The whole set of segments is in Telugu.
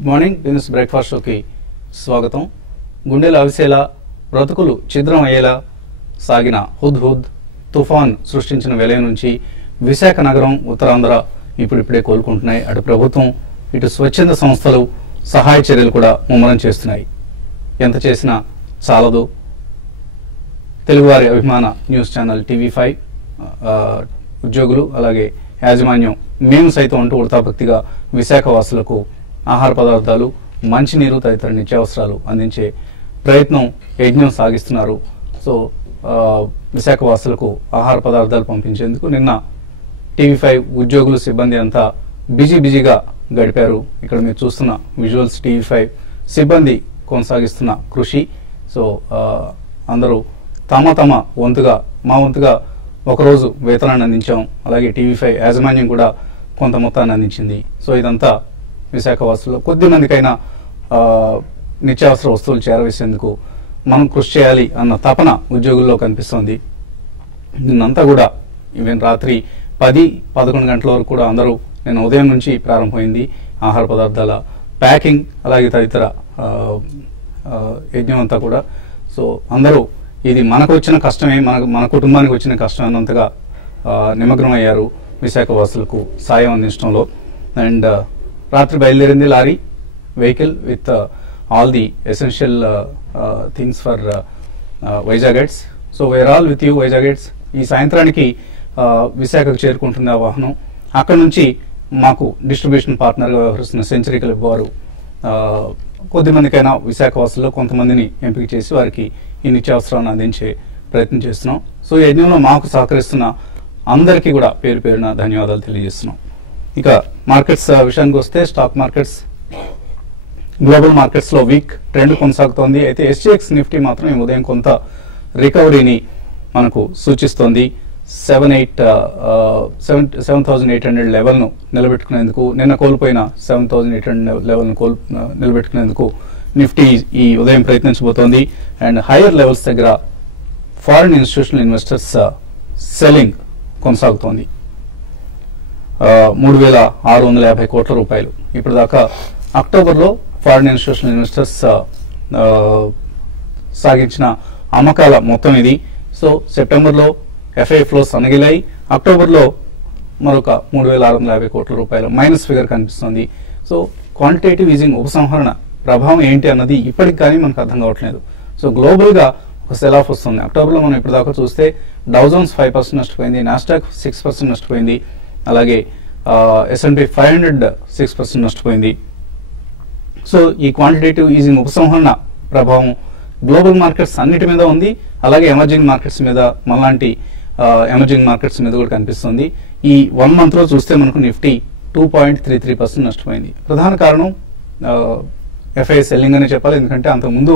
గుడ్ మార్నింగ్ బిజినెస్ బ్రేక్ఫాస్ట్ షోకి స్వాగతం. గుండెలు అవిసేలా బ్రతుకులు ఛిద్రం అయ్యేలా సాగిన హుద్ తుఫాన్ సృష్టించిన విలయం నుంచి విశాఖ నగరం ఉత్తరాంధ్ర ఇప్పుడిప్పుడే కోలుకుంటున్నాయి. అటు ప్రభుత్వం ఇటు స్వచ్ఛంద సంస్థలు సహాయ చర్యలు కూడా ముమ్మరం చేస్తున్నాయి. ఎంత చేసినా చాలదు. తెలుగువారి అభిమాన న్యూస్ ఛానల్ టీవీ5 ఉద్యోగులు అలాగే యాజమాన్యం మేము సైతం అంటూ ఉడతాభక్తిగా విశాఖ వాసులకు ఆహార పదార్థాలు, మంచినీరు తదితర నిత్యావసరాలు అందించే ప్రయత్నం యజ్ఞం సాగిస్తున్నారు. సో విశాఖ వాసులకు ఆహార పదార్థాలు పంపించేందుకు నిన్న టీవీ5 ఉద్యోగులు సిబ్బంది అంతా బిజీగా గడిపారు. ఇక్కడ మీరు చూస్తున్న విజువల్స్ టీవీ5 సిబ్బంది కొనసాగిస్తున్న కృషి. సో అందరూ తమ వంతుగా మా వంతుగా ఒకరోజు వేతనాన్ని అందించాం. అలాగే టీవీ5 యాజమాన్యం కూడా కొంత మొత్తాన్ని అందించింది. సో ఇదంతా విశాఖ వాసుల్లో కొద్ది మందికైనా నిత్యావసర వస్తువులు చేరవేసేందుకు మనం కృషి చేయాలి అన్న తపన ఉద్యోగుల్లో కనిపిస్తోంది. నిన్నంతా కూడా ఈవెన్ రాత్రి 10-11 గంటల వరకు కూడా అందరూ నేను ఉదయం నుంచి ప్రారంభమైంది ఆహార పదార్థాల ప్యాకింగ్ అలాగే తదితర యజ్ఞం అంతా కూడా. సో అందరూ ఇది మనకు వచ్చిన కష్టమే, మన కుటుంబానికి వచ్చిన కష్టం అన్నంతగా నిమగ్నం అయ్యారు విశాఖ వాసులకు సాయం అందించడంలో. అండ్ రాత్రి బయలుదేరింది lorry vehicle with all the essential things for Vizagites. So we're all with you Vizagites. ఈ సాయంత్రానికి విశాఖకు చేరుకుంటుంది ఆ వాహనం. అక్కడ నుంచి మాకు డిస్ట్రిబ్యూషన్ పార్ట్నర్గా వ్యవహరిస్తున్న సెంచరీ క్లబ్ వారు కొద్ది మందికైనా విశాఖ వాసుల్లో కొంతమందిని ఎంపిక చేసి వారికి ఈ నిత్యావసరాలను అందించే ప్రయత్నం చేస్తున్నాం. సో ఈ యజ్ఞంలో మాకు సహకరిస్తున్న అందరికీ కూడా పేరు పేరున ధన్యవాదాలు తెలియజేస్తున్నాం. ఇక మార్కెట్స్ విషయానికి వస్తే స్టాక్ మార్కెట్స్ గ్లోబల్ మార్కెట్స్ లో వీక్ ట్రెండ్ కొనసాగుతోంది. అయితే SGX నిఫ్టీ మాత్రం ఈ ఉదయం కొంత రికవరీని మనకు సూచిస్తోంది. 7,800 లెవెల్ను నిలబెట్టుకునేందుకు, నిన్న కోల్పోయిన 7,800 లెవెల్ను నిలబెట్టుకునేందుకు నిఫ్టీ ఈ ఉదయం ప్రయత్నించబోతోంది. అండ్ హైయర్ లెవెల్స్ దగ్గర ఫారిన్ ఇన్స్టిట్యూషనల్ ఇన్వెస్టర్స్ సెల్లింగ్ కొనసాగుతోంది. 3,650 కోట్ల రూపాయలు ఇప్పుడు దాకా అక్టోబర్లో ఫారిన్ ఇన్స్టిట్యూషనల్ ఇన్వెస్టర్స్ సాగించిన అమ్మకాల మొత్తం ఇది. సో సెప్టెంబర్లో FII ఫ్లోస్ అనగిలాయి. అక్టోబర్లో మరొక 3,650 కోట్ల రూపాయలు మైనస్ ఫిగర్ కనిపిస్తుంది. సో క్వాంటిటేటివ్ ఈజింగ్ ఉపసంహరణ ప్రభావం ఏంటి అన్నది ఇప్పటికి కానీ మనకు అర్థం కావట్లేదు. సో గ్లోబల్ గా ఒక సెల్ ఆఫ్ వస్తుంది. అక్టోబర్లో మనం ఇప్పుడు దాకా చూస్తే డౌ జోన్స్ 5% నష్టపోయింది, నాస్డాక్ 6% నష్టపోయింది, అలాగే S&P 500 6% నష్టపోయింది. సో ఈ క్వాంటిటేటివ్ ఈజింగ్ ఉపసంహరణ ప్రభావం గ్లోబల్ మార్కెట్స్ అన్నిటి మీద ఉంది. అలాగే ఎమర్జింగ్ మార్కెట్స్ మీద, మనలాంటి ఎమర్జింగ్ మార్కెట్స్ మీద కూడా కనిపిస్తుంది. ఈ 1 month లో చూస్తే మనకు నిఫ్టీ 2.33% నష్టపోయింది. ప్రధాన కారణం FII సెల్లింగ్ అని చెప్పాలి. ఎందుకంటే అంతకుముందు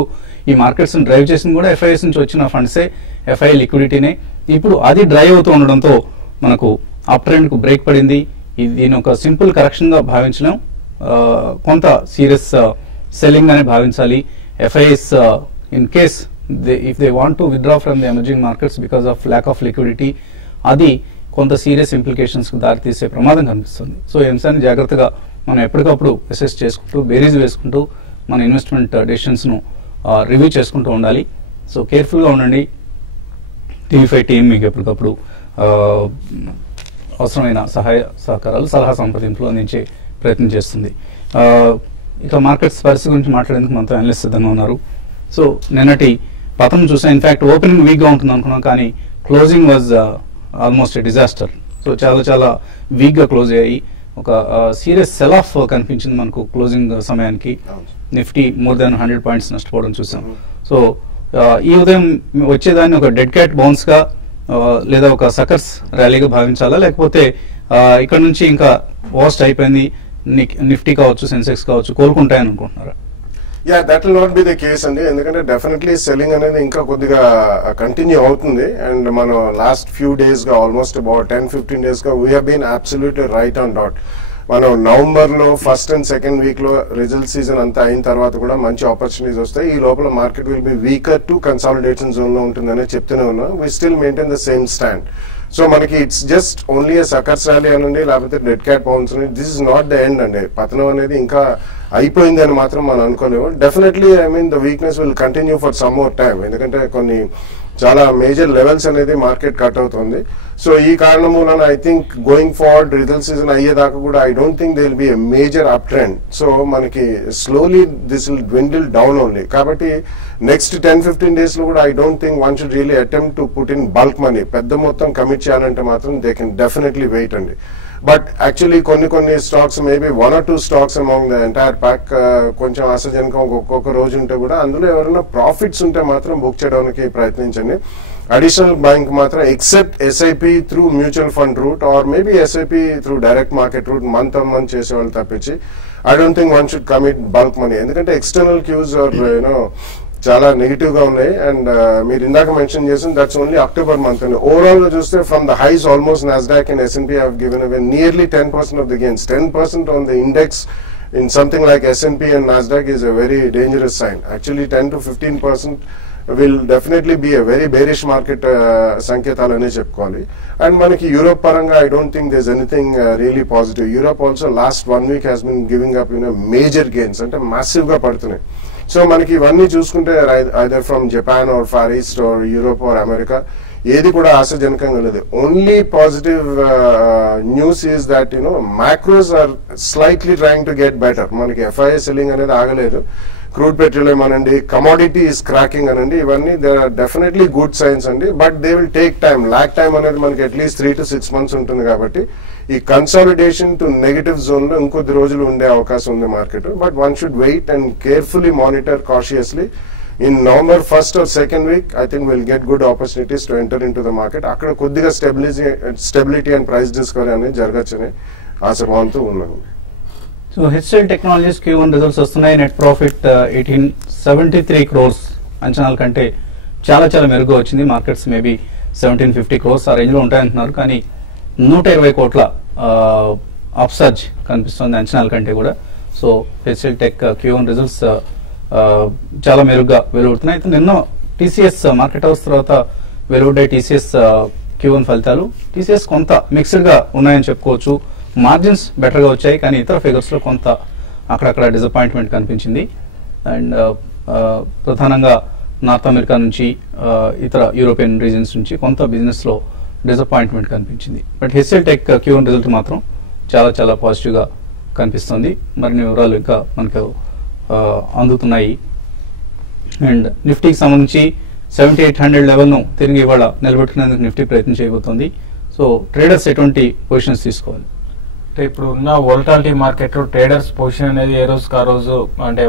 ఈ మార్కెట్స్ డ్రైవ్ చేసింది కూడా FIIs నుంచి వచ్చిన ఫండ్సే, FII లిక్విడిటీనే. ఇప్పుడు అది డ్రైవ్ అవుతూ ఉండడంతో మనకు అప్ ట్రెండ్ కు బ్రేక్ పడింది. దీని ఒక సింపుల్ కరెక్షన్ గా భావించలేం, కొంత సీరియస్ సెల్లింగ్ అనే భావించాలి. FIIs in case if they want to withdraw from the emerging markets because of lack of liquidity, అది కొంత సీరియస్ ఇంప్లికేషన్స్ కు దారితీసే ప్రమాదం కనిపిస్తుంది. సో ఈ అంశాన్ని జాగ్రత్తగా మనం ఎప్పటికప్పుడు అసెస్ చేసుకుంటూ, బేరీజ్ వేసుకుంటూ మన ఇన్వెస్ట్మెంట్ డెసిషన్స్ ను రివ్యూ చేసుకుంటూ ఉండాలి. సో కేర్ఫుల్ గా ఉండండి. టీవీ5 టీం మీకు ఎప్పటికప్పుడు అవసరమైన సహాయ సహకారాలు, సలహా సంప్రదింపులు అందించే ప్రయత్నం చేస్తుంది. ఇక మార్కెట్స్ పరిస్థితి గురించి మాట్లాడేందుకు మనతో అనలిస్ట్ సిద్ధంగా ఉన్నారు. సో నిన్నటి పతనం చూసాం. ఇన్ఫాక్ట్ ఓపెనింగ్ వీక్ గా ఉంటుంది అనుకున్నాం, కానీ closing was almost disaster. So చాలా వీక్ గా క్లోజ్ అయ్యాయి. ఒక సీరియస్ సెల్ ఆఫ్ కనిపించింది మనకు క్లోజింగ్ సమయానికి. నిఫ్టీ మోర్ దాన్ 100 పాయింట్స్ నష్టపోవడం చూసాం. సో ఈ ఉదయం వచ్చేదాన్ని ఒక డెడ్ క్యాట్ బౌన్స్ గా లేదా ఒక సకర్స్ ర్యాలీగా భావించాలా, లేకపోతే ఇక్కడ నుంచి ఇంకా వర్స్ట్ అయిపోయింది, నిఫ్టీ కావచ్చు, సెన్సెక్స్ కావచ్చు, కోలుకుంటాయని అనుకుంటున్నారా? Yeah, that will not be the case అండి. ఎందుకంటే డెఫినెట్లీ సెల్లింగ్ అనేది ఇంకా కొద్దిగా కంటిన్యూ అవుతుంది. అండ్ మనం లాస్ట్ ఫ్యూ డేస్ గా, ఆల్మోస్ట్ అబౌట్ 10-15 days గా we have absolutely right on dot. మనం నవంబర్ లో ఫస్ట్ అండ్ సెకండ్ వీక్ లో రిజల్ట్ సీజన్ అంతా అయిన తర్వాత కూడా మంచి ఆపర్చునిటీస్ వస్తాయి. ఈ లోపల market will be weaker to consolidation zone లో ఉంటుందని చెప్తూనే ఉన్నాం. We still maintain the same stand. So మనకి it's just only suckers rally అనండి లేకపోతే డెడ్ క్యాట్ బౌన్స్ అని, this is not the end అండి. పతనం అనేది ఇంకా అయిపోయింది అని మాత్రం మనం అనుకోలేము. Definitely I mean the weakness will continue for some more time, ఎందుకంటే కొన్ని చాలా మేజర్ లెవెల్స్ అనేది మార్కెట్ కట్ అవుతుంది. సో ఈ కారణం వలన I think going forward result season అయ్యేదాకా కూడా I don't think they will be a major uptrend. So మనకి slowly this will dwindle down only. కాబట్టి నెక్స్ట్ 10-15 days లో కూడా I don't think one should really attempt to put in bulk money. పెద్ద మొత్తం కమిట్ చేయాలంటే మాత్రం దే కెన్ డెఫినెట్లీ వెయిట్ అండి. బట్ యాక్చువల్లీ కొన్ని stocks maybe 1 or 2 stocks among the entire pack కొంచెం ఆశాజనకం ఒక్కొక్క రోజు ఉంటే కూడా అందులో ఎవరైనా ప్రాఫిట్స్ ఉంటే మాత్రం బుక్ చేయడానికి ప్రయత్నించండి. అడిషనల్ బ్యాంక్ మాత్రం except SIP through mutual fund route or maybe SIP through direct market route month on month చేసే వాళ్ళు తప్పించి I don't think one should commit bulk money. ఎందుకంటే ఎక్స్టర్నల్ క్యూస్ ఆర్ యూనో చాలా నెగిటివ్ గా ఉన్నాయి. అండ్ మీరు ఇందాక మెన్షన్ చేసింది దట్స్ ఓన్లీ అక్టోబర్ మంత్ అండి. ఓవరాల్ గా చూస్తే from the highs almost Nasdaq and S&P have given away nearly 10% of the gains. 10% on the index in something like S&P and Nasdaq is a very dangerous sign. Actually 10 to 15% will definitely be a very bearish market సంకేతాలనే చెప్పుకోవాలి. అండ్ మనకి యూరోప్ పరంగా I don't think there is anything really positive. Europe also last 1 week has been giving up major gains, అంటే మాసివ్ గా పడుతున్నాయి. సో మనకి ఇవన్నీ చూసుకుంటే either from Japan or Far East or Europe or America ఏది కూడా ఆశాజనకంగా లేదు. Only positive news is that macros are slightly trying to get better. మనకి FII సెల్లింగ్ అనేది ఆగలేదు. క్రూడ్ పెట్రోలియం అనండి, కమోడిటీ ఈస్ క్రాకింగ్ అనండి, ఇవన్నీ they are definitely good signs అండి. But they will take time. Lag time అనేది మనకి అట్లీస్ట్ 3 to 6 months ఉంటుంది. కాబట్టి ఈ కన్సాలిడేషన్ టు నెగటివ్ జోన్ లో ఇంకొద్ది రోజులు ఉండే అవకాశం ఉంది market. But one should wait and carefully monitor cautiously. In November 1st or 2nd week I think we'll get good opportunities to enter into the market. అక్కడ కొద్దిగా స్టెబిలిటీ అండ్ ప్రైస్ డిస్కవరీ అనేది జరగచ్చని ఆశపడుతూ ఉన్నాను. So HCL technologies Q1 results వస్తున్నాయి. నెట్ ప్రాఫిట్ 1873 crores అంచనాల కంటే చాలా చాలా మెరుగ్గా వచ్చింది. మార్కెట్స్ మేబీ 1750 crores ఆ రేంజ్ లో ఉంటాయంటున్నారు. కానీ 120 కోట్ల అప్సర్జ్ కనిపిస్తుంది అంచనాల కంటే కూడా. So HCL tech Q1 results చాలా మెరుగ్గా వెలువడుతున్నాయి. అయితే నిన్న TCS మార్కెట్ హౌస్ తర్వాత వెలువడ్డాయి TCS Q1 ఫలితాలు. TCS కొంత మిక్స్డ్ గా ఉన్నాయని చెప్పుకోవచ్చు. మార్జిన్స్ బెటర్ గా వచ్చాయి, కానీ ఇతర ఫిగర్స్ లో కొంత అక్కడక్కడ డిసప్పాయింట్మెంట్ కనిపించింది. అండ్ ప్రధానంగా నార్త్ అమెరికా నుంచి ఇతర యూరోపియన్ రీజన్స్ నుంచి కొంత బిజినెస్ లో డిసప్పాయింట్మెంట్ కనిపించింది. But HCL tech Q1 result మాత్రం చాలా చాలా పాజిటివ్ గా కనిపిస్తుంది. మరిన్ని వివరాలు ఇంకా మనకు అందుతున్నాయి. అండ్ నిఫ్టీకి సంబంధించి 7800 లెవెల్ ను తిరిగి ఇవాళ నిలబెట్టుకునేందుకు నిఫ్టీ ప్రయత్నం చేయబోతోంది. సో ట్రేడర్స్ ఎటువంటి పొజిషన్స్ తీసుకోవాలి? ఇప్పుడు ఉన్న వోల్టాలిటీ మార్కెట్ లో ట్రేడర్స్ పొజిషన్ అనేది ఏ రోజుకి ఆ రోజు అంటే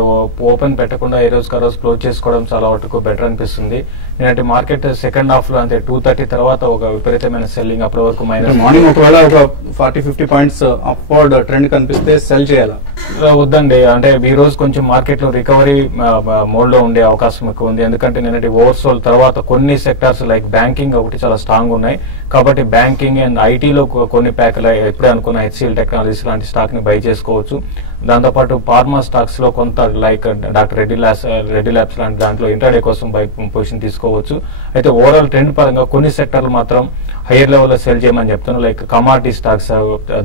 ఓపెన్ పెట్టకుండా ఏ రోజుకి ఆ రోజు క్లోజ్ చేసుకోవడం చాలా వరకు బెటర్ అనిపిస్తుంది. నేనంటే మార్కెట్ సెకండ్ హాఫ్ లో అంటే 2:30 తర్వాత ఒక విపరీతమైన సెల్లింగ్ అప్పటి వరకు మార్నింగ్ ఒకవేళ ఒక 40-50 పాయింట్స్ అప్వర్డ్ ట్రెండ్ కనిపిస్తే సెల్ చేయాలా? వద్దండి. అంటే ఈ రోజు కొంచెం మార్కెట్ లో రికవరీ మోడ్ లో ఉండే అవకాశం ఎక్కువ ఉంది. ఎందుకంటే నేనంటే ఓవర్సోల్ తర్వాత కొన్ని సెక్టార్స్ లైక్ బ్యాంకింగ్ ఒకటి చాలా స్ట్రాంగ్ ఉన్నాయి. కాబట్టి బ్యాంకింగ్ అండ్ ఐటీలో కొన్ని ప్యాక్లు ఎప్పుడే అనుకున్న HCL టెక్నాలజీస్ లాంటి స్టాక్ ని బై చేసుకోవచ్చు. దాంతోపాటు ఫార్మా స్టాక్స్ లో కొంత లైక్ డాక్టర్ రెడ్డి ల్యాబ్స్ లాంటి దాంట్లో ఇంట్రాడే కోసం బై పొజిషన్ తీసుకోవచ్చు. అయితే ఓవరాల్ ట్రెండ్ పరంగా కొన్ని సెక్టర్లు మాత్రం హైయర్ లెవెల్ లో సెల్ చేయమని చెప్తాను. లైక్ కమాడిటీ స్టాక్స్,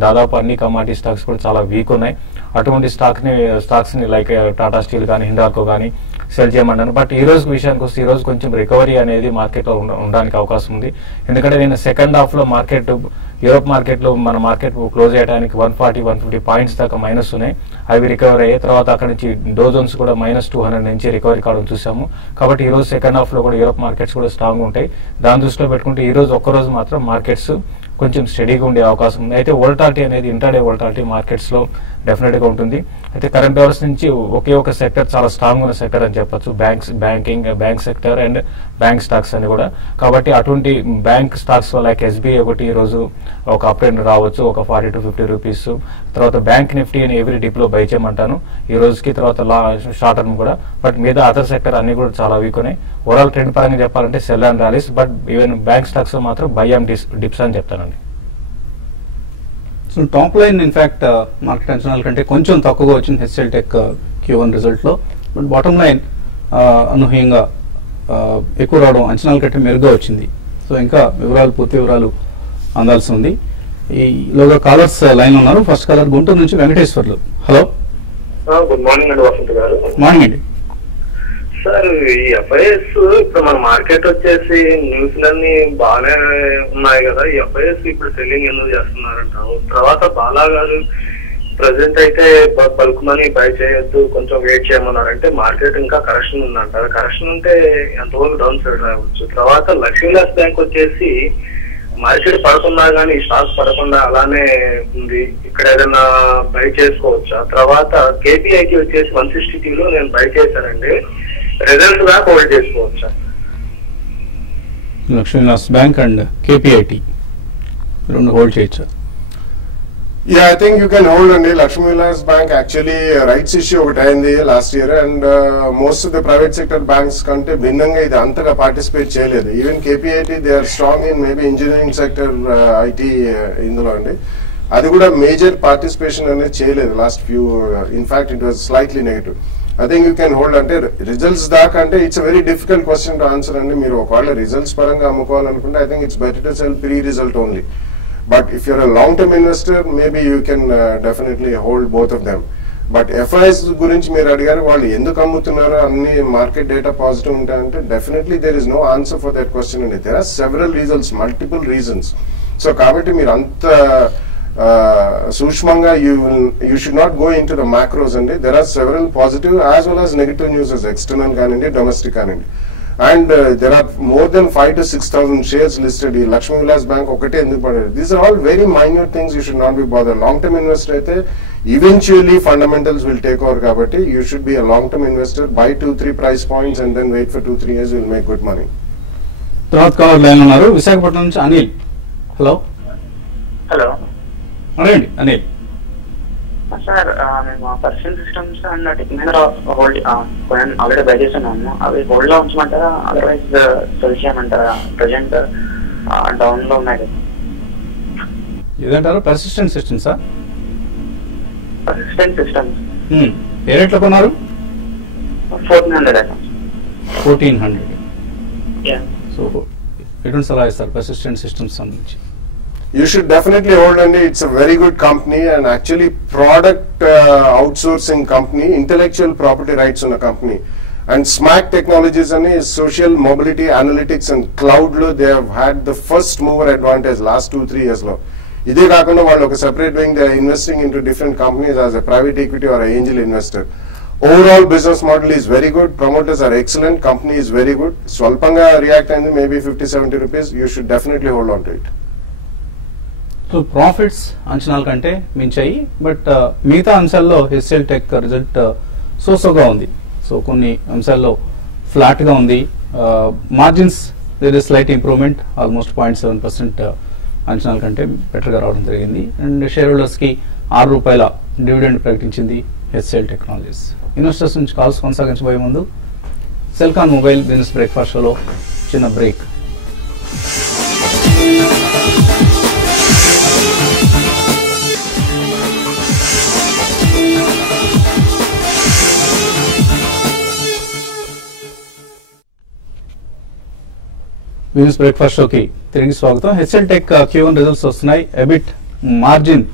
దాదాపు అన్ని కమాడిటీ స్టాక్స్ కూడా చాలా వీక్ ఉన్నాయి. అటువంటి స్టాక్స్ ని లైక్ టాటా స్టీల్ కానీ హిండాల్కో కానీ సెల్ చేయమన్నాను. బట్ ఈ రోజు విషయానికి వస్తే ఈ రోజు కొంచెం రికవరీ అనేది మార్కెట్ లో ఉండడానికి అవకాశం ఉంది. ఎందుకంటే నేను సెకండ్ హాఫ్ లో మార్కెట్ యూరోప్ మార్కెట్ లో మన మార్కెట్ క్లోజ్ చేయడానికి 140-150 పాయింట్స్ దాకా మైనస్ ఉన్నాయి. అవి రికవర్ అయ్యాయి. తర్వాత అక్కడ నుంచి డోజన్స్ కూడా -200 నుంచి రికవరీ కావడం చూసాము. కాబట్టి ఈ రోజు సెకండ్ హాఫ్ లో కూడా యూరోప్ మార్కెట్స్ కూడా స్ట్రాంగ్ ఉంటాయి. దాని దృష్టిలో పెట్టుకుంటే ఈ రోజు ఒక్కరోజు మాత్రం మార్కెట్స్ కొంచెం స్టడీగా ఉండే అవకాశం ఉంది. అయితే వోల్టాలిటీ అనేది ఇంట్రాడే వోల్టాలిటీ మార్కెట్స్ లో డెఫినెట్ గా ఉంటుంది. అయితే కరెంట్ అవర్స్ నుంచి ఒకే ఒక సెక్టర్ చాలా స్ట్రాంగ్ ఉన్న సెక్టర్ అని చెప్పొచ్చు. Bank sector and bank stocks అని కూడా. కాబట్టి అటువంటి బ్యాంక్ స్టాక్స్ లైక్ SBI ఒకటి ఈ రోజు ఒక అప్ ట్రెండ్ రావచ్చు, ఒక 40 to 50 రూపీస్. తర్వాత బ్యాంక్ నిఫ్టీ అని ఎవ్రీ డిప్ లో బై చేయమంటాను ఈ రోజుకి. తర్వాత షార్ట్ టర్మ్ కూడా. బట్ మీద అదర్ సెక్టర్ అన్ని కూడా చాలా వీక్ ఉన్నాయి. ఓవరాల్ ట్రెండ్ పరంగా చెప్పాలంటే sell and rallies. But even bank stocks లో మాత్రం బై అండ్ డిప్స్ అని చెప్తానండి. So top line in fact market అంచనాల కంటే కొంచెం తక్కువగా వచ్చింది HCL టెక్ Q1 రిజల్ట్ లో. బట్ బాటమ్ లైన్ అనూహ్యంగా ఎక్కువ రావడం అంచనాల కంటే మెరుగ్గా వచ్చింది. సో ఇంకా పూర్తి వివరాలు అందాల్సి ఉంది. ఈలోగా కాలర్స్ లైన్ ఉన్నారు. ఫస్ట్ కాలర్ గుంటూరు నుంచి వెంకటేశ్వర్లు. హలో, గుడ్ మార్నింగ్ అండి వసంత్ గారు. మార్నింగ్ అండి. సార్ ఈ ఎఫ్ఐఎస్ ఇప్పుడు మన మార్కెట్ వచ్చేసి న్యూస్లన్నీ బాగానే ఉన్నాయి కదా, ఈ ఎఫ్ఐఎస్ ఇప్పుడు సెల్లింగ్ ఎందుకు చేస్తున్నారంటారు? తర్వాత బాలా గారు ప్రెసెంట్ అయితే బల్క్ మనీ బై చేయొద్దు, కొంచెం వెయిట్ చేయమన్నారంటే మార్కెట్ ఇంకా కరెక్షన్ ఉందంటారు. కరెక్షన్ ఉంటే ఎంతవరకు డౌన్ సైడ్ రావచ్చు. తర్వాత లక్ష్మీవిలాస్ బ్యాంక్ వచ్చేసి మార్కెట్ పడుతున్నా కానీ స్టాక్ పడకుండా అలానే ఉంది, ఇక్కడ ఏదైనా బై చేసుకోవచ్చా? తర్వాత కేపీఐకి వచ్చేసి 162లో నేను బై చేశానండి, రిజల్ట్స్ దాకా హోల్డ్ చేసుకోవచ్చా? లక్ష్మీవిలాస్ బ్యాంక్ అండ్ కేపీఐటి రెండు హోల్డ్ చేయొచ్చా? Yeah, I think you can hold on the Lakshmi Vilas Bank. Actually, rights issue ఒకటి అయింది last year, and most of the private sector banks కంటే భిన్నంగా ఇది అంతగా పార్టిసిపేట్ చేయలేదు. Even KPIT they are strong in maybe engineering sector, IT ఇందులో అండి. అది కూడా మేజర్ పార్టిసిపేషన్ అనేది చేయలేదు last few. In fact it was slightly negative. I think you can hold అంటే రిజల్ట్స్ దాకా అంటే it's very difficult question to answer అండి. మీరు ఒకవేళ రిజల్ట్స్ పరంగా అమ్ముకోవాలనుకుంటే I think it's better to sell pre-result only. But if you're a long-term investor, maybe you can definitely hold both of them. But FIs గురించి మీరు అడిగారు, వాళ్ళు ఎందుకు అమ్ముతున్నారు, అన్ని మార్కెట్ డేటా పాజిటివ్ ఉంటాయంటే definitely there is no answer for that question అండి. There are several reasons, multiple reasons. So కాబట్టి మీరు అంత సూక్ష్మంగా you should not go into the macros అండి. There are several positive as well as negative newses, external కానివ్వండి, డొమెస్టిక్ కానివ్వండి. And there are more than 5,000 to 6,000 shares listed. ఈ లక్ష్మీ విలాస్ బ్యాంక్ ఒకటే ఎందుకు పడేది? These are all very minute things. You should not be bothered. Long term investor అయితే eventually fundamentals will take over కాబట్టి you should be a long term investor. Buy 2-3 price points and then wait for 2-3 years. You will make good money. తర్వాత కాలర్ లైన్ ఉన్నారు. విశాఖపట్నం నుంచి అనిల్. హలో. హలో అనండి అనిల్. సార్ మేము personal systems and technical hold already by చేస్తున్నాము. అవి హోల్డ్ లో ఉంచమంటారా, అదర్వైజ్ సెల్ చేయమంటారా? ప్రజెంట్ డౌన్ లో ఉన్నాయి. ఏదంటారు? పర్సిస్టెంట్ సిస్టమ్సా? పర్సిస్టెంట్ సిస్టమ్స్ ఏ రేట్లో కొన్నారు? 1400. 1400. సో ఎటువంటి సలహా ఇస్తారు పర్సిస్టెంట్ సిస్టమ్స్ సంబంధించి? You should definitely hold on. It's a very good company and actually product outsourcing company, intellectual property rights on a company. And SMAC Technologies and social mobility analytics and cloud lo they have had the first mover advantage last 2-3 years lo. Ide kaakunda vallu oka separate wing they are investing into different companies as a private equity or an angel investor. Overall business model is very good, promoters are excellent, company is very good. Swalpanga react and maybe 50-70 rupees, you should definitely hold on to it. So profits అంచనాల కంటే మించాయి, బట్ మిగతా అంశాల్లో హెచ్సిఎల్ టెక్ రిజల్ట్ సోసోగా ఉంది. సో కొన్ని అంశాల్లో ఫ్లాట్గా ఉంది. Margins there is slight improvement, almost 0.7% అంచనాల కంటే బెటర్గా రావడం జరిగింది. అండ్ షేర్ హోల్డర్స్కి ₹6 డివిడెండ్ ప్రకటించింది హెచ్సిఎల్ టెక్నాలజీస్. ఇన్వెస్టర్స్ నుంచి కాల్స్ కొనసాగించబోయే ముందు సెల్కాన్ మొబైల్ బిజినెస్ బ్రేక్ఫాస్ట్ షోలో చిన్న బ్రేక్. బిజినెస్ బ్రేక్ఫాస్ట్ షోకి తిరిగి స్వాగతం. హెచ్సిఎల్ టెక్ Q1 రిజల్ట్స్ వస్తున్నాయి. ఎబిట్ మార్జిన్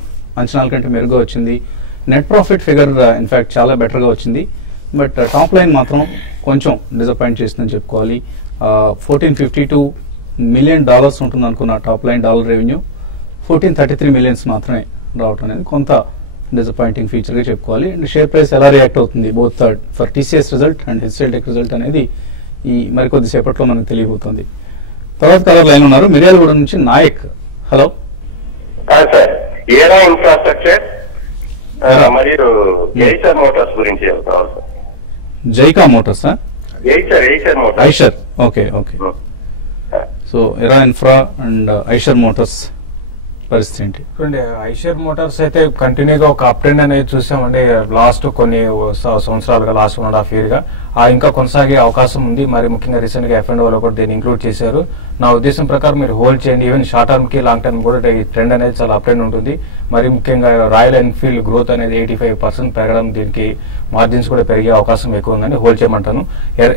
అంచనాల కంటే మెరుగ్గా వచ్చింది. నెట్ ప్రాఫిట్ ఫిగర్ ఇన్ఫాక్ట్ చాలా బెటర్గా వచ్చింది. బట్ టాప్ లైన్ మాత్రం కొంచెం డిసప్పాయింట్ చేసిందని చెప్పుకోవాలి. $1452 million ఉంటుంది అనుకున్న top line dollar revenue $1433 million మాత్రమే రావటం అనేది కొంత డిసప్పాయింటింగ్ ఫీచర్గా చెప్పుకోవాలి. అండ్ షేర్ ప్రైస్ ఎలా రియాక్ట్ అవుతుంది both for TCS result and HCl tech result అనేది ఈ మరికొద్ది సేపట్లో మనకు తెలియబోతుంది. తర్వాత కలర్ లైన్ ఉన్నారు. మిర్యాలగూడ నుంచి నాయక్. హలో సార్, ఏరా ఇన్ఫ్రాస్ట్రక్చర్ మరియు ఎయిచర్ మోటార్స్ గురించి చెప్తారు sir. JICA Motors, Eicher Motors, Eicher. Okay okay. So ఎరా ఇన్ఫ్రా అండ్ ఐషర్ మోటార్స్ పరిస్థితి ఏంటి? చూడండి, ఐషర్ మోటార్స్ అయితే కంటిన్యూగా ఒక అప్ ట్రెండ్ అనేది చూసామండి లాస్ట్ కొన్ని సంవత్సరాలుగా, లాస్ట్ 1.5 year గా ఇంకా కొనసాగే అవకాశం ఉంది. మరి ముఖ్యంగా రీసెంట్ గా F&O లో కూడా దీన్ని ఇంక్లూడ్ చేశారు. నా ఉద్దేశం ప్రకారం మీరు హోల్డ్ చేయండి. ఈవెన్ షార్ట్ టర్మ్ కి లాంగ్ టర్మ్ కూడా ఈ ట్రెండ్ అనేది చాలా అప్ ట్రెండ్ ఉంటుంది. మరి ముఖ్యంగా రాయల్ ఎన్ఫీల్డ్ గ్రోత్ అనేది 85% పెరగడం, దీనికి మార్జిన్స్ కూడా పెరిగే అవకాశం ఎక్కువ ఉందని హోల్డ్ చేయమంటాను.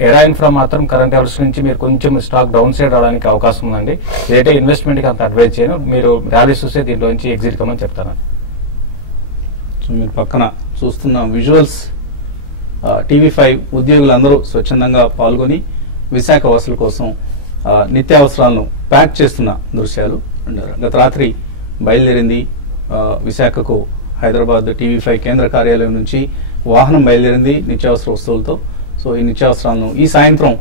ఎరా ఇన్ఫ్రా మాత్రం కరెంట్ లెవెల్స్ నుంచి మీరు కొంచెం స్టాక్ డౌన్ సైడ్ రావడానికి అవకాశం ఉందండి. ఇదైతే ఇన్వెస్ట్మెంట్ కి అంత అడ్వైజ్ చేయను. మీరు ర్యాలీస్ చూస్తే దీంట్లోంచి ఎగ్జిట్ కమని చెప్తాను. సో మీరు పక్కన చూస్తున్న విజువల్స్ TV5 ఉద్యోగులందరూ స్వచ్ఛందంగా పాల్గొని విశాఖ వసూలు కోసం నిత్యావసరాలను ప్యాక్ చేస్తున్న దృశ్యాలు. గత రాత్రి బయలుదేరింది విశాఖకు హైదరాబాద్ TV5 కేంద్ర కార్యాలయం నుంచి వాహనం బయలుదేరింది నిత్యావసర వస్తువులతో. సో ఈ నిత్యావసరాలను ఈ సాయంత్రం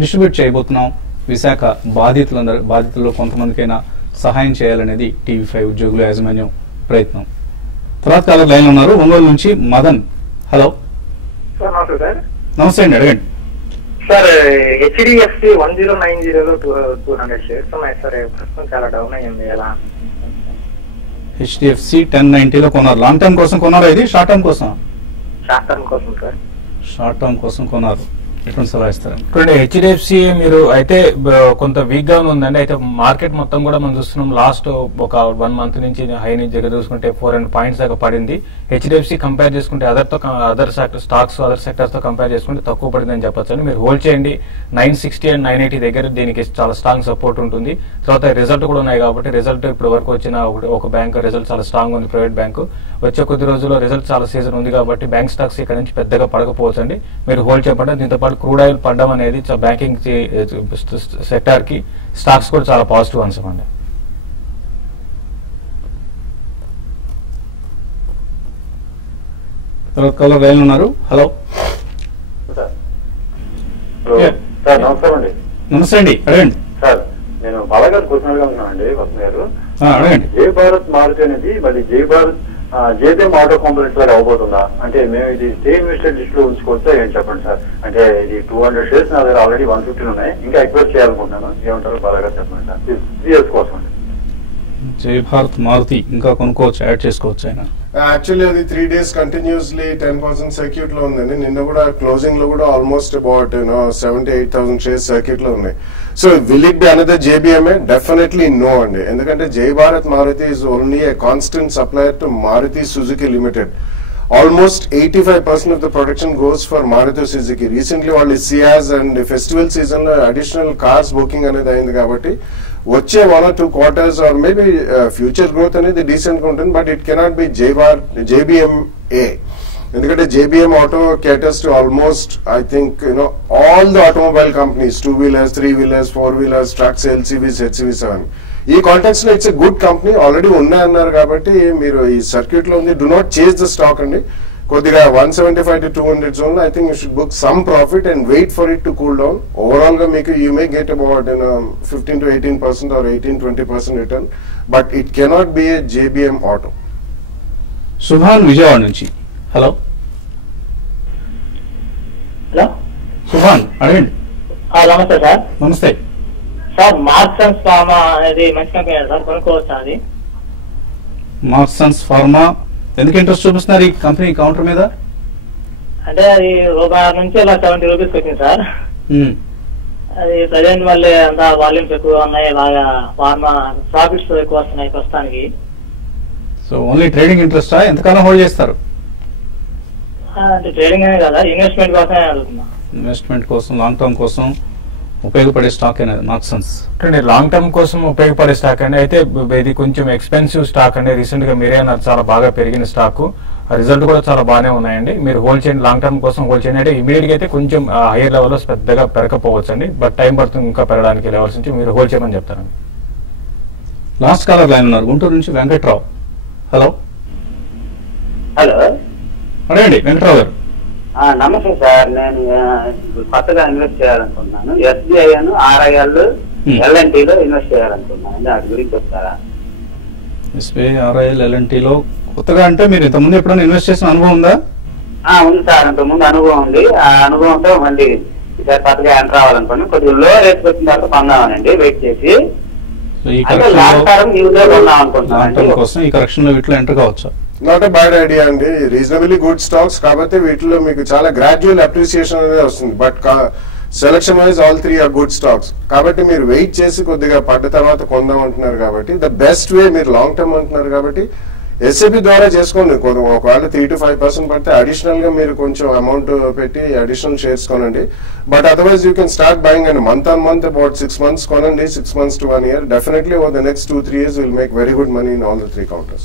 డిస్ట్రిబ్యూట్ చేయబోతున్నాం. విశాఖ బాధితుల్లో కొంతమందికైనా సహాయం చేయాలనేది TV5 ఉద్యోగుల యాజమాన్యం ప్రయత్నం. తర్వాత కాలర్ లైన్ ఉన్నారు, ఒంగోలు నుంచి మదన్. హలో సార్, నమస్తే సార్. నమస్తే అండి, అడగండి సార్. HDFC 1090లో 200 షేర్స్ ఉన్నాయి సార్. ప్రస్తుతం చాలా డౌన్ అయ్యింది. ఎలా? HDFC 1090లో కొన్నారు. లాంగ్ టర్మ్ కోసం కొన్నారా? ఇది షార్ట్ టర్మ్ కోసం? షార్ట్ టర్మ్ కోసం సార్. షార్ట్ టర్మ్ కోసం కొన్నారు. ఎటువంటి సలహా ఇస్తారు? చూడండి, HDFC మీరు అయితే కొంత వీక్ గా ఉందండి. అయితే మార్కెట్ మొత్తం కూడా మనం చూస్తున్నాం లాస్ట్ ఒక 1 month నుంచి హై నుంచి దగ్గర చూసుకుంటే 400 points దాకా పడింది. HDFC కంపేర్ చేసుకుంటే అదర్ స్టాక్స్ అదర్ సెక్టర్స్ తో కంపేర్ చేసుకుంటే తక్కువ పడిందని చెప్పొచ్చు. మీరు హోల్డ్ చేయండి. 960 and 980 దగ్గర దీనికి చాలా స్ట్రాంగ్ సపోర్ట్ ఉంటుంది. తర్వాత రిజల్ట్ కూడా ఉన్నాయి కాబట్టి రిజల్ట్ ఇప్పుడు వరకు వచ్చిన ఒక బ్యాంక్ రిజల్ట్ చాలా స్ట్రాంగ్ ఉంది. ప్రైవేట్ బ్యాంకు వచ్చే కొద్ది రోజుల్లో రిజల్ట్ చాలా సీజన్ ఉంది కాబట్టి బ్యాంక్ స్టాక్స్ ఇక్కడ నుంచి పెద్దగా పడకపోవచ్చు అండి. మీరు హోల్డ్ చేయమంటే దీంతో పాటు క్రూడ్ ఆయిల్ పడడం అనేది బ్యాంకింగ్ సెక్టార్ కి స్టాక్స్ కూడా చాలా పాజిటివ్ అంశం అండి. కాలర్ లైన్ ఉన్నారు. హలో సార్, నమస్కారం అండి. నమస్తే అండి, అడగండి సార్, నేను బాలగారు క్వశ్చన్ గా ఉన్నానండి. వసంత్ గారు, అడగండి. జై భారత్ మారుతి అనేది మళ్ళీ జై భారత్ జేబీఎం ఆటో కాంపోనెంట్స్ లాగా అవబోతుందా? అంటే మేము ఇది స్టే ఇన్వెస్టెడ్ లిస్ట్ లో ఉంచుకోవచ్చా? ఏం చెప్పండి సార్. అంటే ఇది 200 shares నా దగ్గర ఆల్రెడీ 150 ఉన్నాయి. ఇంకా ఎక్వైర్ చేయాలనుకుంటున్నాను. ఏమంటారు బాగా చెప్పండి సార్. 3 years కోసం అండి. జై భారత్ మారుతి ఇంకా కొనుక్కోవచ్చు, యాడ్ చేసుకోవచ్చు ఆయన. యాక్చువల్లీ అది 3 days కంటిన్యూస్లీ 10% సర్క్యూట్ లో ఉందండి. నిన్న కూడా క్లోజింగ్ లో కూడా ఆల్మోస్ట్ అబౌట్ 78,000 షేర్స్ సర్క్యూట్ లో ఉన్నాయి. So will it be another JBMA? Definitely no అండి. ఎందుకంటే Jai Bharat Maruti is only a constant supplier to Maruti Suzuki limited. Almost 85% of the production goes for Maruti Suzuki. Recently వాళ్ళు సియాజ్ అండ్ ఫెస్టివల్ సీజన్ లో అడిషనల్ కార్స్ బుకింగ్ అనేది అయింది కాబట్టి వచ్చే 1 or 2 quarters or maybe future growth అనేది డీసెంట్ గా ఉంటుంది. But it cannot B JBMA. ఎందుకంటే JBM auto caters to almost I think all the automobile companies, 2-wheelers, 3-wheelers, 4-wheelers, trucks, LCVs, HCVs అవన్నీ. ఈ కాంటెక్స్ట్ లో it's a good company, already ఉన్నాయన్నారు కాబట్టి మీరు ఈ సర్క్యూట్ లో ఉంది. Do not chase the stock అండి. కొద్దిగా 175 to 200 జోన్ లో I think you should book some profit and wait for it to cool down. Overall గా మీకు you may get about 15 to 18% or 18-20% return. But it cannot be a JBM auto. Subhan Vijayawada నుంచి. హలో హలో సుభాన్, అడగండి. నమస్తే సార్. నమస్తే సార్, మార్క్సన్స్ ఫార్మా అనేది మంచి కంపెనీ సార్, కొనుక్కోవచ్చా అది? మార్క్సన్స్ ఫార్మా ఎందుకు ఇంట్రెస్ట్ చూపిస్తున్నారు ఈ కంపెనీ కౌంటర్ మీద? అంటే అది ₹1 నుంచి ఇలా 70 రూపీస్ వచ్చింది సార్. అది ప్రజెంట్ మళ్ళీ అంత వాల్యూమ్స్ ఎక్కువ ఉన్నాయి, బాగా ఫార్మా ప్రాఫిట్స్ ఎక్కువ వస్తున్నాయి ప్రస్తుతానికి. సో ఓన్లీ ట్రేడింగ్ ఇంట్రెస్టా? ఎంతకాలం హోల్డ్ చేస్తారు? అంటే ట్రేడింగ్ అనే కదా, ఇన్వెస్ట్మెంట్ కోసమే అడుగుతున్నా. ఇన్వెస్ట్మెంట్ కోసం, లాంగ్ టర్మ్ కోసం ఉపయోగపడే స్టాక్ అనేది మార్క్సన్స్. అంటే లాంగ్ టర్మ్ కోసం ఉపయోగపడే స్టాక్ అండి. అయితే ఇది కొంచెం ఎక్స్పెన్సివ్ స్టాక్ అండి. రీసెంట్ గా మీరే అన్నారు చాలా బాగా పెరిగిన స్టాక్. రిజల్ట్ కూడా చాలా బాగానే ఉన్నాయండి. మీరు హోల్డ్ చేయండి, లాంగ్ టర్మ్ కోసం హోల్డ్ చేయండి. అంటే ఇమీడియట్ గా అయితే కొంచెం హైయర్ లెవెల్లో పెద్దగా పెరగకపోవచ్చు అండి. బట్ టైం పడుతుంది ఇంకా పెరగడానికి లెవెల్స్ నుంచి. మీరు హోల్డ్ చేయమని చెప్తారండి. లాస్ట్ కాలర్ లైన్ ఉన్నారు గుంటూరు నుంచి వెంకట్రావు. హలో హలో, అడగండి వెంకట్రావు గారు. నమస్తే సార్. నేను కొత్తగా ఇన్వెస్ట్ చేయాలనుకున్నాను. SBI RIL LNTలో ఇన్వెస్ట్ చేయాలనుకున్నాను. దాని గురించి చెప్తారా? SBI RIL LNTలో కొత్తగా అంటే మీరు ఇంతకుముందు ఎప్పుడైనా ఇన్వెస్ట్ చేసిన అనుభవం ఉందా? ఉంది సార్, ఇంతకుముందు అనుభవం ఉంది. ఆ అనుభవంతో మళ్ళీ ఈసారి కొత్తగా ఎంటర్ అవ్వాలనుకున్నాను. కొద్దిగా లో రేట్ వచ్చిన తర్వాత కొందామనండి వెయిట్ చేసి. ఈ అంటే లాంగ్ టర్మ్ యూజ్ కొందాం అనుకుంటున్నాను కోసం ఈ కరెక్షన్ లో వీటిలో ఎంటర్ కావచ్చా? నాట్ ఎ బ్యాడ్ ఐడియా అండి. రీజనబుల్లీ గుడ్ స్టాక్స్ కాబట్టి వీటిలో మీకు చాలా గ్రాడ్యువల్ అప్రిసియేషన్ అనేది వస్తుంది. But selection wise all 3 are good stocks కాబట్టి మీరు వెయిట్ చేసి కొద్దిగా పడ్డ తర్వాత కొందాం అంటున్నారు కాబట్టి ద బెస్ట్ వే, మీరు లాంగ్ టర్మ్ అంటున్నారు కాబట్టి ఎస్ఐపి ద్వారా చేసుకోండి. ఒకవేళ 3 to 5% పడితే అడిషనల్ గా మీరు కొంచెం అమౌంట్ పెట్టి అడిషనల్ షేర్స్ కొనండి. But otherwise you can start buying and month on month about 6 months కొనండి. 6 months to 1 year. Definitely over the next 2-3 years will make very good money in all the 3 counters.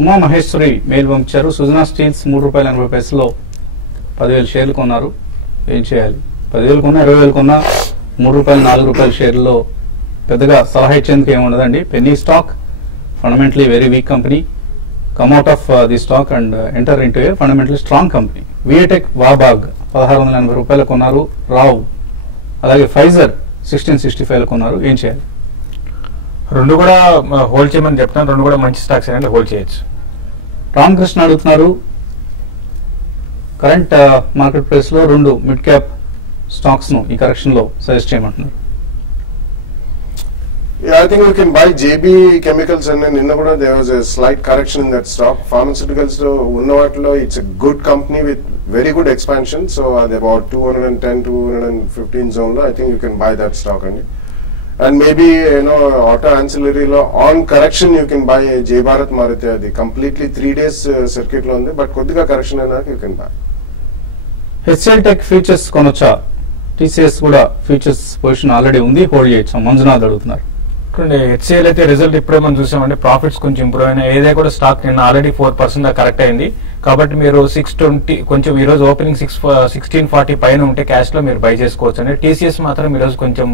Uma Maheshwari mail పంపించారు. సుజనా స్టీల్స్ ₹3.80 10,000 షేర్లు కొన్నారు, ఏం చేయాలి? 10,000 కొన్నా 20,000 కొన్నా ₹3 షేర్లో పెద్దగా సలహా ఇచ్చేందుకు ఏముండదండి. Penny stock, fundamentally very weak company. Come out of the stock and enter into a fundamentally strong company. Viatech Wabag ₹1680 కొన్నారు, రావు. అలాగే ఫైజర్ 1665 కొన్నారు, ఏం చేయాలి? రెండు కూడా హోల్డ్ చేయమని చెప్తాను. రెండు కూడా మంచి స్టాక్స్ అనేది హోల్డ్ చేయొచ్చు. రామకృష్ణ అడుగుతున్నారు, కరెంట్ మార్కెట్ ప్రైస్ లో 2 మిడ్ క్యాప్ స్టాక్స్ ను ఈ కరెక్షన్ లో సజెస్ట్ చేయమంటున్నారు. Yeah, I think we can buy JB Chemicals and then నిన్న కూడా there was a slight correction in that stock. Pharmaceuticals లో ఉన్న వాటిలో it's a good company with very good expansion. So at about 210-215 zone లో I think you can buy that stock అండి. And maybe auto ancillary లో on correction you can buy J Bharat Maruti. అది completely 3 days circuit లో ఉంది, but కొద్దిగా కరెక్షన్ అయినాక you can buy. HCL Tech futures కొనొచ్చా? TCS కూడా ఫ్యూచర్స్ పొజిషన్ ఆల్రెడీ ఉంది, హోల్డ్ చేయొచ్చా? మంజునాథ్ అడుగుతున్నారు. హెచ్సిఎల్ అయితే రిజల్ట్ ఇప్పుడే మనం చూసామంటే ప్రాఫిట్స్ కొంచెం ఇంప్రూవ్ అయినా. ఏదైనా కూడా స్టాక్ నిన్న ఆల్రెడీ 4% కరెక్ట్ అయింది కాబట్టి మీరు 620 కొంచెం ఈ రోజు ఓపెనింగ్ 1640 పైన ఉంటే క్యాష్ లో మీరు బై చేసుకోవచ్చు అండి. టీసీఎస్ మాత్రం ఈ రోజు కొంచెం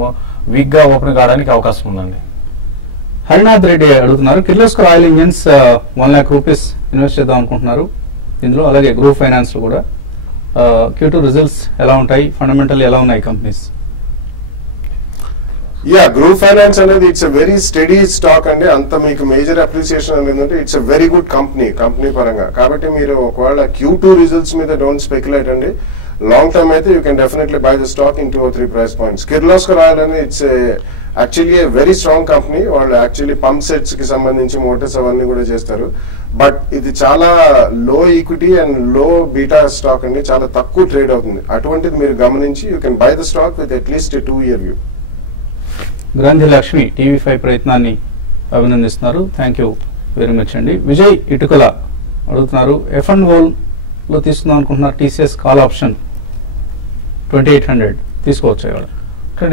వీక్ గా ఓపెన్ కావడానికి అవకాశం ఉందండి. హరినాథ్ రెడ్డి అడుగుతున్నారు, Kirloskar oil engines ₹1 lakh invest చేద్దాం అనుకుంటున్నారు ఇందులో. అలాగే గ్రూప్ ఫైనాన్స్ లో కూడా Q2 రిజల్ట్స్ ఎలా ఉంటాయి, ఫండమెంటల్ ఎలా ఉన్నాయి కంపెనీస్? యా, గ్రూప్ ఫైనాన్స్ అనేది it's a very steady stock అండి. అంత మీకు మేజర్ అప్రిసియేషన్ అనేది అంటే it's a very good company పరంగా. కాబట్టి మీరు ఒకవేళ Q2 రిజల్ట్స్ మీద డోంట్ స్పెక్యులేట్ అండి. లాంగ్ టర్మ్ అయితే you can definitely buy the stock in 2 or 3 price points. Kirloskar oil అనేది it's actually a very strong company. వాళ్ళు యాక్చువల్లీ పంప్ సెట్స్ కి సంబంధించి మోటార్స్ అవన్నీ కూడా చేస్తారు. బట్ ఇది చాలా లో ఈక్విటీ అండ్ లో బీటా స్టాక్ అండి, చాలా తక్కువ ట్రేడ్ అవుతుంది. అటువంటిది మీరు గమనించి you can buy the stock with at least 2 year view. గ్రంథి లక్ష్మి TV5 ప్రయత్నాన్ని అభినందిస్తున్నారు. థ్యాంక్ యూ వెరీ మచ్ అండి. విజయ్ ఇటుకల అడుగుతున్నారు, F&O లో తీసుకుందాం అనుకుంటున్నారు TCS కాల్ ఆప్షన్ 2800 తీసుకోవచ్చు ఇవాళ?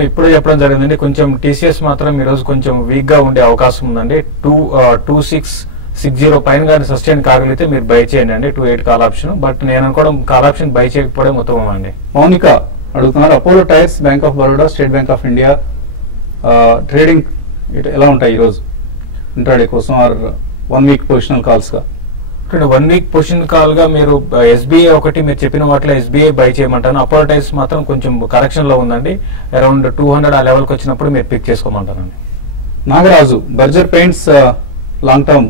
ఇప్పుడే చెప్పడం జరిగిందండి. కొంచెం టీసీఎస్ మాత్రం ఈ రోజు కొంచెం వీక్ గా ఉండే అవకాశం ఉందండి. 2660 పైన కానీ సస్టైన్ కాగలిగితే మీరు బై చేయండి అండి 28 కాల్ ఆప్షన్. బట్ నేను అనుకోవడం కాల్ ఆప్షన్ బై చేయకపోవడం ఉత్తమం అండి. మౌనిక అడుగుతున్నారు, Apollo tyres, bank of Baroda, state bank of India trading ఎలా ఉంటాయి ఈరోజు ఇంట్రాడే కోసం ఆర్ 1 week పొజిషనల్ కాల్స్ గా? 1 week పొజిషన్ కాల్ గా మీరు ఎస్బీఐ ఒకటి మీరు చెప్పిన వాటిలో ఎస్బీఐ బై చేయమంటాను. అపోలో టైర్స్ మాత్రం కొంచెం కరెక్షన్ లో ఉందండి. అరౌండ్ 200 ఆ లెవెల్ కి వచ్చినప్పుడు మీరు పిక్ చేసుకోమంటానండి. Nagaraju Berger paints long term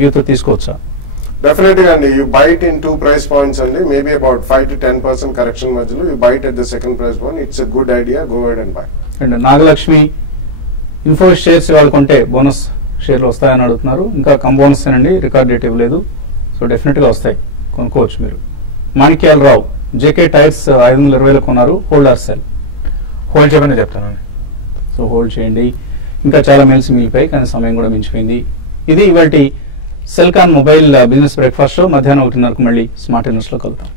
వ్యూతో తీసుకోవచ్చా? డెఫినెట్ గా అండి. You buy it in 2 price points అండి. మేబీ అబౌట్ 5 to 10% కరెక్షన్ మధ్యలో you buy it at the second price point. It's a good idea, go ahead and buy. And Nagalakshmi Info shares ఇవాళ కొంటే బోనస్ షేర్లు వస్తాయని అడుగుతున్నారు. ఇంకా కంబోనస్ అండి, రికార్డ్ డేట్ ఇవ్వలేదు. సో డెఫినెట్ గా వస్తాయి, కొనుక్కోవచ్చు మీరు. మాణిక్యాల రావు జేకే టైర్స్ 520 కొన్నారు, హోల్డ్ ఆర్ సెల్? హోల్డ్ చేయమని చెప్తానండి. సో హోల్డ్ చేయండి. ఇంకా చాలా మెయిల్స్ మిగిలిపోయి కానీ సమయం కూడా మించిపోయింది. ఇది ఇవాల్టి Celkon mobile business breakfast show. మధ్యాహ్నం 1:30కు మళ్ళీ స్మార్ట్ న్యూస్ లో కలుద్దాం.